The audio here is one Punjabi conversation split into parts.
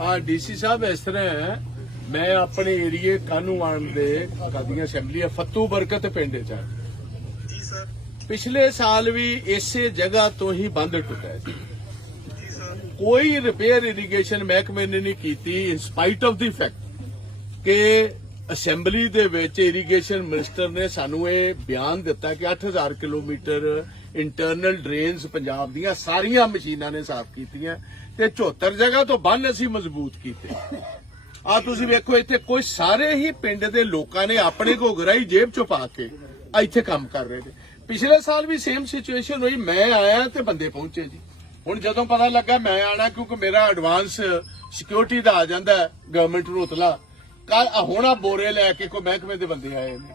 ਆ ਡੀਸੀ ਸਾਹਿਬ ਇਸ ਤਰ੍ਹਾਂ ਹੈ ਮੈਂ ਆਪਣੇ ਏਰੀਏ ਕਾਨੂੰਵਾਨ ਦੇ ਕਾਦੀਆਂ ਅਸੈਂਬਲੀ ਫੱਤੂ ਬਰਕਤ ਪਿੰਡ ਚ ਆ। ਜੀ ਸਰ। ਪਿਛਲੇ ਸਾਲ ਵੀ ਇਸੇ ਜਗ੍ਹਾ ਤੋਂ ਹੀ ਬੰਦ ਟੁੱਟਾ ਸੀ। ਜੀ ਸਰ। ਕੋਈ ਰਿਪੇਅਰ ਇਰੀਗੇਸ਼ਨ ਮਹਿਕਮੇ ਨੇ ਨਹੀਂ ਕੀਤੀ in spite of the fact ਕਿ ਅਸੈਂਬਲੀ ਦੇ ਵਿੱਚ ਇਰੀਗੇਸ਼ਨ ਮਿਨਿਸਟਰ ਨੇ ਸਾਨੂੰ ਇਹ ਬਿਆਨ ਦਿੱਤਾ ਕਿ 8000 ਕਿਲੋਮੀਟਰ ਇੰਟਰਨਲ ਡਰੇਨਸ ਪੰਜਾਬ ਦੀਆਂ ਸਾਰੀਆਂ ਮਸ਼ੀਨਾਂ ਨੇ ਸਾਫ਼ ਕੀਤੀਆਂ ਤੇ 74 ਜਗ੍ਹਾ ਤੋਂ ਬੰਨ ਅਸੀਂ ਮਜ਼ਬੂਤ ਕੀਤੇ। ਆ ਤੁਸੀਂ ਵੇਖੋ, ਇੱਥੇ ਕੋਈ ਸਾਰੇ ਹੀ ਪਿੰਡ ਦੇ ਲੋਕਾਂ ਨੇ ਆਪਣੇ ਕੋ ਜੇਬ ਚੋਂ ਪਾ ਕੇ ਇੱਥੇ ਕੰਮ ਕਰ ਰਹੇ ਨੇ। ਪਿਛਲੇ ਸਾਲ ਵੀ ਸੇਮ ਸਿਚੁਏਸ਼ਨ ਹੋਈ, ਮੈਂ ਆਇਆ ਤੇ ਬੰਦੇ ਪਹੁੰਚੇ ਜੀ। ਹੁਣ ਜਦੋਂ ਪਤਾ ਲੱਗਾ ਮੈਂ ਆਣਾ ਕਿਉਂਕਿ ਮੇਰਾ ਐਡਵਾਂਸ ਸਿਕਿਉਰਿਟੀ ਦਾ ਆ ਜਾਂਦਾ ਗਵਰਨਮੈਂਟ ਨੂੰ ਉਤਲਾ ਕੱਲ ਹੁਣ ਆ ਬੋਰੇ ਲੈ ਕੇ ਕੋਈ ਮਹਿਕਮੇ ਦੇ ਬੰਦੇ ਆਏ ਨੇ।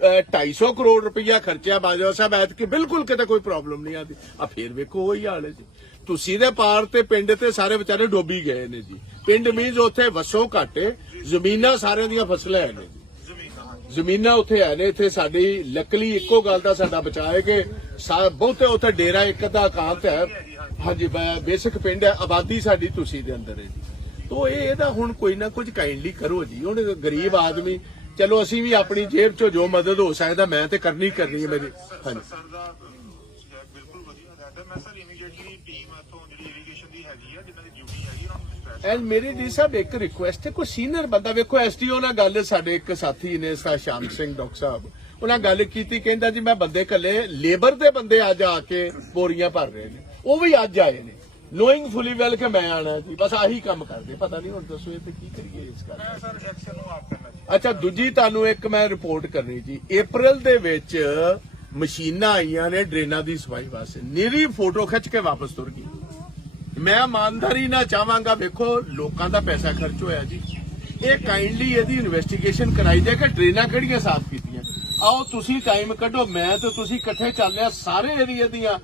250 ਕਰੋੜ ਰੁਪਇਆ ਖਰਚਿਆ ਬਾਜਵਾ ਸਾਹਿਬ, ਐਤਕੀ ਬਿਲਕੁਲ ਕਿਤੇ ਕੋਈ ਪ੍ਰੋਬਲਮ ਨਹੀਂ ਆਦੀ। ਆ ਫੇਰ ਵੇਖੋ, ਉਹੀ ਹਾਲ ਹੈ ਜੀ। ਤੁਸੀਂ ਦੇ ਪਾਰ ਤੇ ਪਿੰਡ ਤੇ ਸਾਰੇ ਵਿਚਾਰੇ ਡੋਬੀ ਗਏ ਨੇ ਜੀ। ਪਿੰਡ ਮੀਨਸ ਉੱਥੇ ਵਸੋਂ ਘਾਟੇ ਜ਼ਮੀਨਾਂ ਸਾਰਿਆਂ ਦੀਆਂ ਫਸਲਾਂ ਹੈ ਨੇ ਜੀ। ਜ਼ਮੀਨਾਂ ਉੱਥੇ ਹੈ ਨੇ, ਇੱਥੇ ਸਾਡੀ ਲੱਕਲੀ ਇੱਕੋ ਗੱਲ ਦਾ ਸਾਡਾ ਬਚਾਏ ਹੈ ਕਿ ਬਹੁਤੇ ਉੱਥੇ ਡੇਰਾ ਇੱਕ ਦਾ ਇਕਾਂਤ ਹੈ ਹਾਂਜੀ ਬੇਸਿਕ ਪਿੰਡ ਹੈ ਆਬਾਦੀ ਸਾਡੀ ਤੁਸੀਂ ਦੇ ਅੰਦਰ ਹੈ ਜੀ। ਤੋ ਇਹ ਇਹਦਾ ਹੁਣ ਕੋਈ ਨਾ ਕੁਝ ਕਾਈਂਡਲੀ ਕਰੋ ਜੀ। ਹੁਣ ਗਰੀਬ ਆਦਮੀ ਚਲੋ ਅਸੀਂ ਵੀ ਆਪਣੀ ਜੇਬ ਚੋਂ ਜੋ ਮਦਦ ਹੋ ਸਕਦਾ ਮੈਂ ਤੇ ਕਰਨੀ ਕਰਨੀ ਹੈ ਮੇਰੀ। ਹਾਂਜੀ। ਸਰ ਦਾ ਅਹ, ਬਿਲਕੁਲ ਵਧੀਆ ਰਹਿੰਦਾ ਹੈ। ਮੈਂ ਸਰ ਇਮੀਡੀਏਟਲੀ ਟੀਮ ਇਥੋਂ ਜਿਹੜੀ ਇਰੀਗੇਸ਼ਨ ਦੀ ਹੈਗੀ ਆ ਜਿਨ੍ਹਾਂ ਦੀ ਡਿਊਟੀ ਹੈਗੀ ਉਹਨਾਂ ਨੂੰ dispatch ਐਂਡ ਮੇਰੀ ਜੀ ਸਾਹਿਬ ਇੱਕ ਰਿਕੁਐਸਟ ਹੈ ਕੋਈ ਸੀਨੀਅਰ ਬੰਦਾ ਵੇਖੋ ਐਸਟੀਓ ਨਾਲ ਗੱਲ ਸਾਡੇ ਇੱਕ ਸਾਥੀ ਨੇ ਸਾ ਸ਼ਾਮ ਸਿੰਘ ਡਾਕਟਰ ਸਾਹਿਬ ਉਹਨਾਂ ਗੱਲ ਕੀਤੀ ਕਹਿੰਦਾ ਜੀ ਮੈਂ ਬੰਦੇ ਕੱਲੇ ਲੇਬਰ ਦੇ ਬੰਦੇ ਅੱਜ ਆ ਕੇ ਬੋਰੀਆਂ ਭਰ ਰਹੇ ਨੇ। ਉਹ ਵੀ ਅੱਜ ਆਏ ਨੇ। ਨੋਇੰਗ ਫੁਲੀ ਵੈਲ ਕਿ ਮੈਂ ਆਣਾ ਜੀ ਬਸ ਆਹੀ ਕੰਮ ਕਰਦੇ ਪਤਾ ਨਹੀਂ ਹੁਣ ਦੱਸੋ ਇਹ ਤੇ ਕੀ ਕਰੀਏ ਇਸ ਗੱਲ ਮੈਂ ਸਰ ਐਕਸ਼ਨ ਨੂੰ ਆਪ ਕਰਨਾ ਜੀ ਅੱਛਾ ਦੂਜੀ ਤੁਹਾਨੂੰ ਇੱਕ ਮੈਂ ਰਿਪੋਰਟ ਕਰਨੀ ਜੀ April ਦੇ ਵਿੱਚ ਮਸ਼ੀਨਾਂ ਆਈਆਂ ਨੇ ਡਰੇਨਾਂ ਦੀ ਸਫ਼ਾਈ ਵਾਸਤੇ ਨਿਰੀ ਫੋਟੋ ਖਿੱਚ ਕੇ ਵਾਪਸ ਤੁਰ ਗਈ ਮੈਂ ਇਮਾਨਦਾਰੀ ਨਾਲ ਚਾਹਾਂਗਾ ਵੇਖੋ ਲੋਕਾਂ ਦਾ ਪੈਸਾ ਖਰਚ ਹੋਇਆ ਜੀ ਇਹ ਕਾਈਂਡਲੀ ਇਹਦੀ ਇਨਵੈਸਟੀਗੇਸ਼ਨ ਕਰਾਈ ਜਾਏ ਕਿ ਡਰੇਨਾਂ ਕਿਹੜੀਆਂ ਸਾਫ਼ ਕੀਤੀਆਂ ਆਓ ਤੁਸੀਂ ਟਾਈਮ ਕੱਢੋ ਮੈਂ ਤੇ ਤੁਸੀਂ ਇਕੱਠੇ ਚੱਲਦੇ ਆ ਸਾਰੇ ਏਰੀਆ ਦੀਆਂ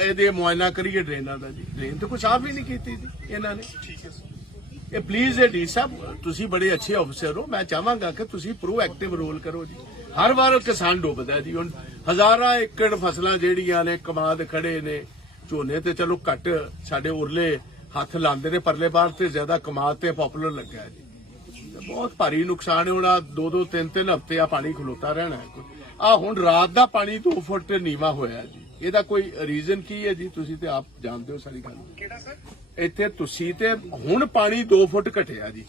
ਇਹਦੇ ਮੁਆਇਨਾ ਕਰੀਏ ਡਰੇਨਾਂ ਦਾ ਜੀ। ਡਰੇਨ ਤੇ ਕੋਈ ਸਾਫ਼ ਹੀ ਨਹੀਂ ਕੀਤੀ ਜੀ ਇਹਨਾਂ ਨੇ। ਠੀਕ ਹੈ ਸਰ। ਇਹ ਪਲੀਜ਼ ਇਹ ਡੀ ਸਾਹਿਬ ਤੁਸੀਂ ਬੜੇ ਅੱਛੇ ਅਫਸਰ ਹੋ। ਮੈਂ ਚਾਹਾਂਗਾ ਕਿ ਤੁਸੀਂ ਪ੍ਰੋਐਕਟਿਵ ਰੋਲ ਕਰੋ ਜੀ। ਹਰ ਵਾਰ ਕਿਸਾਨ ਡੁੱਬਦਾ ਜੀ। ਹੁਣ ਹਜ਼ਾਰਾਂ ਏਕੜ ਫਸਲਾਂ ਜਿਹੜੀਆਂ ਨੇ ਕਮਾਦ ਖੜੇ ਨੇ ਝੋਨੇ ਤੇ ਚਲੋ ਘੱਟ ਸਾਡੇ ਉਰਲੇ ਹੱਥ ਲਾਉਂਦੇ ਨੇ ਪਰਲੇ ਬਾਰ ਤੇ ਜ਼ਿਆਦਾ ਕਮਾਦ ਤੇ ਪਪੂਲਰ ਲੱਗਾ ਜੀ। ਬਹੁਤ ਭਾਰੀ ਨੁਕਸਾਨ ਹੋਣਾ ਦੋ ਦੋ ਤਿੰਨ ਤਿੰਨ ਹਫ਼ਤੇ ਆ ਪਾਣੀ ਖਲੋਤਾ ਰਹਿਣਾ ਆ ਹੁਣ ਰਾਤ ਦਾ ਪਾਣੀ 2 ਫੁੱਟ ਨੀਵਾ ਹੋਇਆ ਜੀ। ਇਹਦਾ ਕੋਈ ਰੀਜ਼ਨ ਕੀ ਹੈ ਜੀ? ਤੁਸੀਂ ਤੇ ਆਪ ਜਾਣਦੇ ਹੋ ਸਾਰੀ ਗੱਲ। ਕਿਹੜਾ ਸਰ? ਇੱਥੇ ਤੁਸੀਂ ਤੇ ਹੁਣ ਪਾਣੀ 2 ਫੁੱਟ ਘਟਿਆ ਜੀ।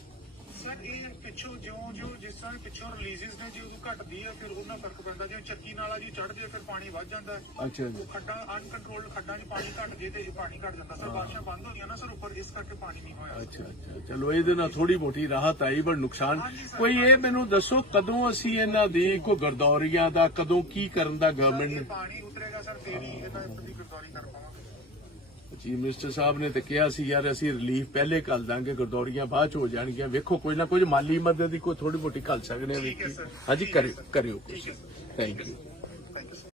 ਸਰ ਇਹ ਪਿੱਛੋਂ ਜਿਉਂ ਜਿਉਂ ਜਿਸ ਤਰ੍ਹਾਂ ਪਿੱਛੋਂ ਰਿਲੀਜ਼ਸ ਨੇ ਜਦੋਂ ਘਟਦੀ ਹੈ ਫਿਰ ਉਹਨਾਂ ਫ਼ਰਕ ਪੈਂਦਾ। ਜਿਵੇਂ ਚੱਕੀ ਨਾਲਾ ਜੀ ਚੜ੍ਹਦੀ ਹੈ ਫਿਰ ਪਾਣੀ ਵੱਧ ਜਾਂਦਾ ਹੈ। ਅੱਛਾ ਜੀ। ਉਹ ਖੱਡਾਂ ਅਨਕੰਟਰੋਲਡ ਖੱਡਾਂ 'ਚ ਪਾਣੀ ਘਟ ਜੇ ਤੇ ਇਹ ਪਾਣੀ ਘਟ ਜਾਂਦਾ। ਸਰ ਬਾਰਿਸ਼ਾਂ ਬੰਦ ਹੋਈਆਂ ਨਾ ਸਰ ਉੱਪਰ ਇਸ ਕਰਕੇ ਪਾਣੀ ਨਹੀਂ ਹੋਇਆ। ਅੱਛਾ ਅੱਛਾ। ਚਲੋ ਇਹਦੇ ਨਾਲ ਥੋੜੀ ਮੋਟੀ ਰਾਹਤ ਆਈ ਪਰ ਨੁਕਸਾਨ ਕੋਈ ਇਹ ਮੈਨੂੰ ਦੱਸੋ ਕਦੋਂ ਅਸੀਂ ਇਹਨਾਂ ਦੀ ਕੋਈ ਗਰਦੌਰੀਆਂ ਦਾ ਕਦੋਂ ਕੀ ਕਰਨ ਦਾ ਗਵਰਨਮੈਂਟ ਨੇ ਪਾਣੀ ਉਤਰੇਗਾ ਸਰ ਕਰ ਪਾਵਾਂਗੇ। ਚੀਫ ਮਿਨਿਸਟਰ ਸਾਹਿਬ ਨੇ ਤੇ ਕਿਹਾ ਸੀ ਯਾਰ ਅਸੀਂ ਰਿਲੀਫ ਪਹਿਲੇ ਕਰ ਦਾਂਗੇ ਗਰਦੌਰੀਆਂ ਬਾਅਦ ਚ ਹੋ ਜਾਣਗੀਆਂ। ਵੇਖੋ ਕੋਈ ਨਾ ਕੋਈ ਮਾਲੀ ਮਦਦ ਦੀ ਕੋਈ ਥੋੜੀ ਮੋਟੀ ਕਰ ਸਕਦੇ ਸਰ। ਹਾਂਜੀ ਕਰਿਓ ਕਰਿਓ ਥੈਂਕ ਯੂ